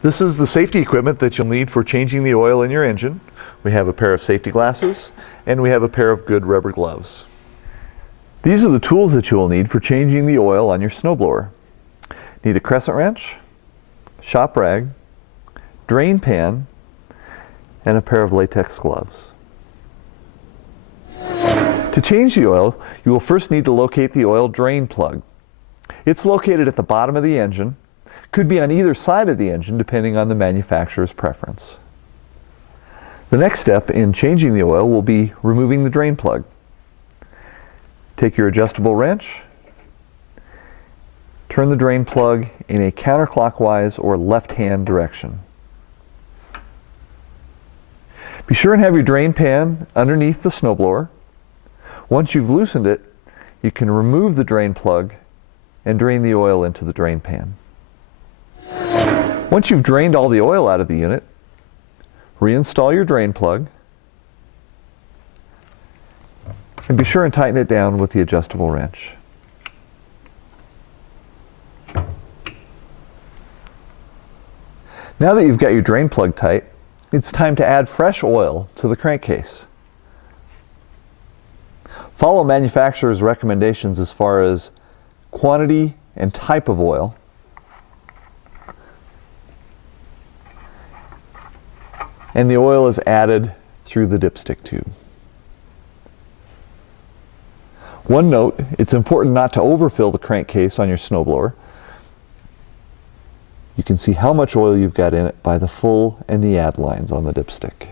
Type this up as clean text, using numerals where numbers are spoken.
This is the safety equipment that you'll need for changing the oil in your engine. We have a pair of safety glasses and we have a pair of good rubber gloves. These are the tools that you will need for changing the oil on your snowblower. Need a crescent wrench, shop rag, drain pan, and a pair of latex gloves. To change the oil, you will first need to locate the oil drain plug. It's located at the bottom of the engine. Could be on either side of the engine depending on the manufacturer's preference. The next step in changing the oil will be removing the drain plug. Take your adjustable wrench, turn the drain plug in a counterclockwise or left-hand direction. Be sure and have your drain pan underneath the snowblower. Once you've loosened it, you can remove the drain plug and drain the oil into the drain pan. Once you've drained all the oil out of the unit, reinstall your drain plug and be sure and tighten it down with the adjustable wrench. Now that you've got your drain plug tight, it's time to add fresh oil to the crankcase. Follow manufacturer's recommendations as far as quantity and type of oil. And the oil is added through the dipstick tube. One note, it's important not to overfill the crankcase on your snowblower. You can see how much oil you've got in it by the full and the add lines on the dipstick.